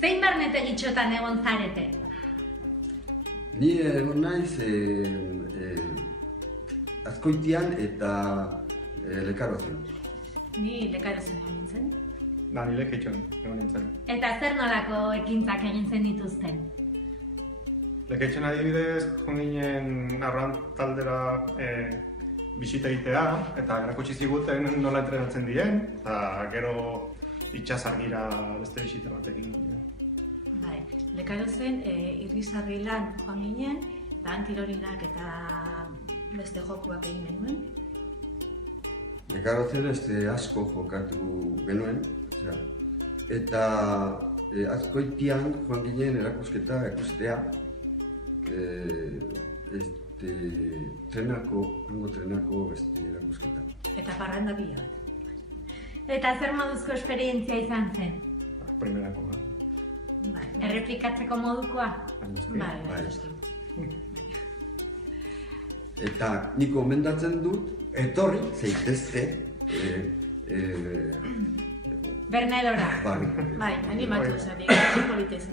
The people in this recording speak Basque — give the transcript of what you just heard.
Zein barnetegitxotan egon zarete? Ni egon naiz Azkoitian eta Lekarozen. Ni Lekarozen egin zen. Ni Lekeition egon nintzen. Eta zer nolako ekintzak egin zen dituzten? Lekeition adibidez, ginen arran taldera bisita egitea, eta erakutsi ziguten nola entrenatzen diren, eta gero itxasargira beste bisita batekin. Bai, Lekarozen irrisarri lan joan ginen, antilorinak eta beste jokuak egin genuen. Lekarozen asko jokatu genuen, eta Azkoitian joan ginen erakusketa ikustea, trenako erakusketa. Eta parranda pila. Eta zer moduzko esperientzia izan zen? Primerako. Erreplikatzeko modukoa? Bai. Eta nik gomendatzen dut, etorri zaitezte Bernelora. Bai. Bai, animatu zatik, politez.